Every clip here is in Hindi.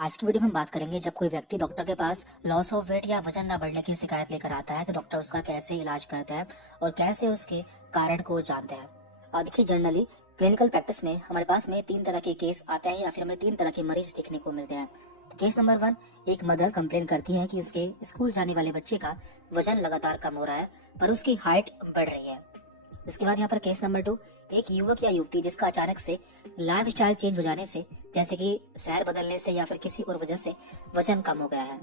आज की वीडियो में हम बात करेंगे जब कोई व्यक्ति डॉक्टर के पास लॉस ऑफ वेट या वजन न बढ़ने की शिकायत लेकर आता है तो डॉक्टर उसका कैसे इलाज करते हैं और कैसे उसके कारण को जानते हैं। देखिए, जनरली क्लिनिकल प्रैक्टिस में हमारे पास में 3 तरह के केस आते हैं या फिर हमें 3 तरह के मरीज देखने को मिलते हैं। तो केस नंबर 1, एक मदर कंप्लेन करती है कि उसके स्कूल जाने वाले बच्चे का वजन लगातार कम हो रहा है पर उसकी हाइट बढ़ रही है। इसके बाद यहाँ पर केस नंबर 2, एक युवक या युवती जिसका अचानक से लाइफ स्टाइल चेंज हो जाने से, जैसे कि शहर बदलने से या फिर किसी और वजह से वजन कम हो गया है।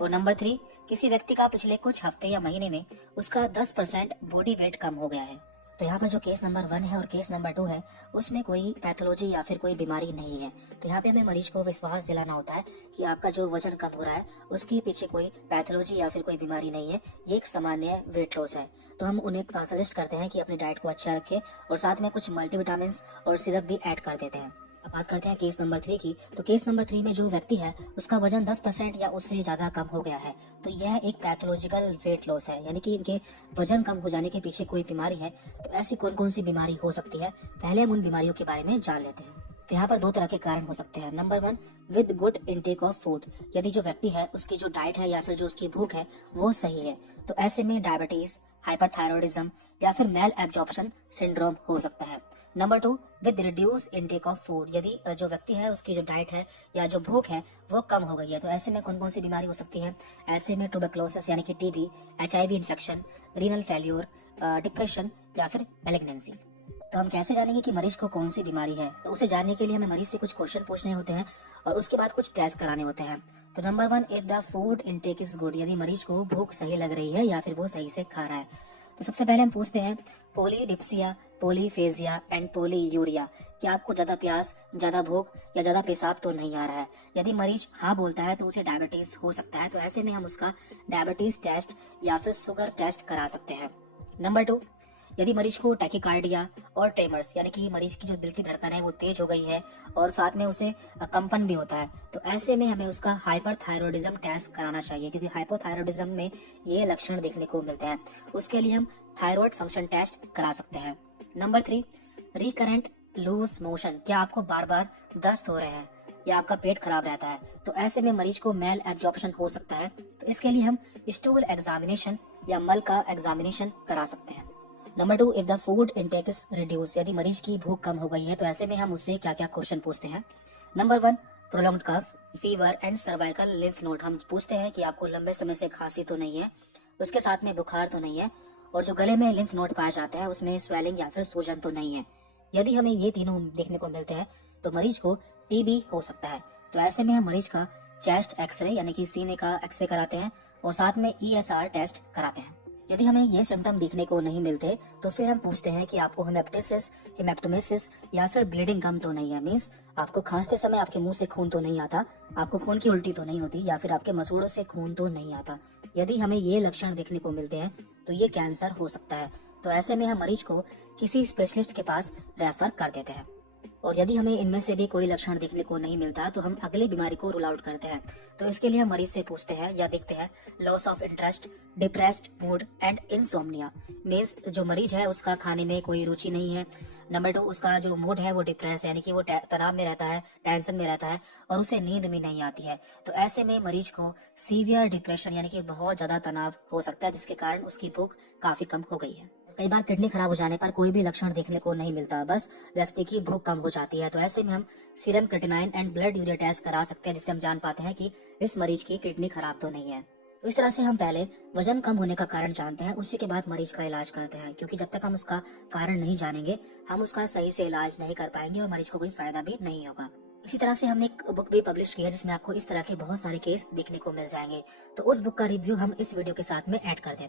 और नंबर 3, किसी व्यक्ति का पिछले कुछ हफ्ते या महीने में उसका 10% बॉडी वेट कम हो गया है। तो यहाँ पर जो केस नंबर 1 है और केस नंबर 2 है उसमें कोई पैथोलॉजी या फिर कोई बीमारी नहीं है। तो यहाँ पे हमें मरीज को विश्वास दिलाना होता है कि आपका जो वजन कम हो रहा है उसके पीछे कोई पैथोलॉजी या फिर कोई बीमारी नहीं है, ये एक सामान्य वेट लॉस है। तो हम उन्हें सजेस्ट करते हैं कि अपनी डाइट को अच्छा रखें और साथ में कुछ मल्टीविटामिन और सिरप भी ऐड कर देते हैं। अब बात करते हैं केस नंबर 3 की। तो केस नंबर 3 में जो व्यक्ति है उसका वजन 10% या उससे ज्यादा कम हो गया है। तो यह एक पैथोलॉजिकल वेट लॉस है, यानी कि इनके वजन कम हो जाने के पीछे कोई बीमारी है। तो ऐसी कौन कौन सी बीमारी हो सकती है, पहले हम उन बीमारियों के बारे में जान लेते हैं। तो यहाँ पर 2 तरह के कारण हो सकते हैं। Number 1, with good intake of food. यदि जो व्यक्ति है उसकी जो डाइट है या फिर जो उसकी भूख है वो सही है, तो ऐसे में डायबिटीज, हाइपरथायरॉयडिज्म या फिर मेल एब्जॉर्प्शन सिंड्रोम हो सकता है। Number 2, with reduce intake of food. यदि जो व्यक्ति है उसकी जो डाइट है या जो भूख है वो कम हो गई है, तो ऐसे में कौन कौन सी बीमारी हो सकती है। ऐसे में ट्यूबरकुलोसिस यानी कि TB, HIV infection, renal failure, depression या फिर मैलिग्नेंसी। तो हम कैसे जानेंगे कि मरीज को कौन सी बीमारी है। तो उसे जानने के लिए हमें मरीज से कुछ क्वेश्चन पूछने होते हैं और उसके बाद कुछ टेस्ट कराने होते हैं। तो number 1, if the food intake is good. यदि मरीज को भूख सही लग रही है या फिर वो सही से खा रहा है। तो सबसे पहले हम पूछते हैं पॉलीडिप्सिया, पॉलीफेजिया एंड पॉलीयूरिया। क्या आपको ज्यादा प्यास, ज्यादा भूख या ज्यादा पेशाब तो नहीं आ रहा है। यदि मरीज हाँ बोलता है तो उसे डायबिटीज हो सकता है। तो ऐसे में हम उसका डायबिटीज टेस्ट या फिर शुगर टेस्ट करा सकते हैं। नंबर 2, यदि मरीज को टैकीकार्डिया और ट्रेमर्स यानी कि मरीज की जो दिल की धड़कन है वो तेज हो गई है और साथ में उसे कंपन भी होता है, तो ऐसे में हमें उसका हाइपरथायरॉयडिज्म टेस्ट कराना चाहिए, क्योंकि हाइपोथायरॉयडिज्म में ये लक्षण देखने को मिलते हैं। उसके लिए हम थायराइड फंक्शन टेस्ट करा सकते हैं। Number 3, recurrent loose motion. क्या आपको बार बार दस्त हो रहे हैं या आपका पेट खराब रहता है, तो ऐसे में मरीज को मेल एब्जॉर्प्शन हो सकता है। तो इसके लिए हम स्टूल एग्जामिनेशन या मल का एग्जामिनेशन करा सकते हैं। Number 2, if the food intake is reduce. यदि मरीज की भूख कम हो गई है तो ऐसे में हम उससे क्या क्या क्वेश्चन पूछते हैं। Number 1, prolonged cough, fever and cervical lymph node. हम पूछते हैं कि आपको लंबे समय से खांसी तो नहीं है, उसके साथ में बुखार तो नहीं है, और जो गले में लिम्फ नोड पाया जाता है उसमें स्वेलिंग या फिर सूजन तो नहीं है। यदि हमें ये तीनों देखने को मिलते हैं तो मरीज को टीबी हो सकता है। तो ऐसे में हम मरीज का चेस्ट एक्सरे यानी कि सीने का एक्सरे कराते हैं और साथ में ESR टेस्ट कराते हैं। यदि हमें ये सिम्टम दिखने को नहीं मिलते तो फिर हम पूछते हैं कि आपको हेमेप्टाइटिस, हेमेप्टोमेसिस या फिर ब्लीडिंग कम तो नहीं है। मींस आपको खांसते समय आपके मुंह से खून तो नहीं आता, आपको खून की उल्टी तो नहीं होती या फिर आपके मसूड़ों से खून तो नहीं आता। यदि हमें ये लक्षण देखने को मिलते हैं तो ये कैंसर हो सकता है। तो ऐसे में हम मरीज को किसी स्पेशलिस्ट के पास रेफर कर देते हैं। और यदि हमें इनमें से भी कोई लक्षण देखने को नहीं मिलता तो हम अगले बीमारी को रूल आउट करते हैं। तो इसके लिए हम मरीज से पूछते हैं या देखते हैं loss of interest, depressed mood and insomnia. Means जो मरीज है उसका खाने में कोई रुचि नहीं है। नंबर 2, उसका जो मूड है वो डिप्रेस यानी कि वो तनाव में रहता है, टेंशन में रहता है और उसे नींद भी नहीं आती है। तो ऐसे में मरीज को सीवियर डिप्रेशन यानी कि बहुत ज्यादा तनाव हो सकता है, जिसके कारण उसकी भूख काफी कम हो गई है। कई बार किडनी खराब हो जाने पर कोई भी लक्षण देखने को नहीं मिलता, बस व्यक्ति की भूख कम हो जाती है। तो ऐसे में हम serum creatinine and blood urea test करा सकते हैं, जिससे हम जान पाते हैं कि इस मरीज की किडनी खराब तो नहीं है। तो इस तरह से हम पहले वजन कम होने का कारण जानते हैं, उसी के बाद मरीज का इलाज करते हैं, क्योंकि जब तक हम उसका कारण नहीं जानेंगे हम उसका सही से इलाज नहीं कर पाएंगे और मरीज को कोई फायदा भी नहीं होगा। इसी तरह से हमने एक बुक भी पब्लिश की है जिसमें आपको इस तरह के बहुत सारे केस देखने को मिल जाएंगे। तो उस बुक का रिव्यू हम इस वीडियो के साथ में ऐड कर देते हैं।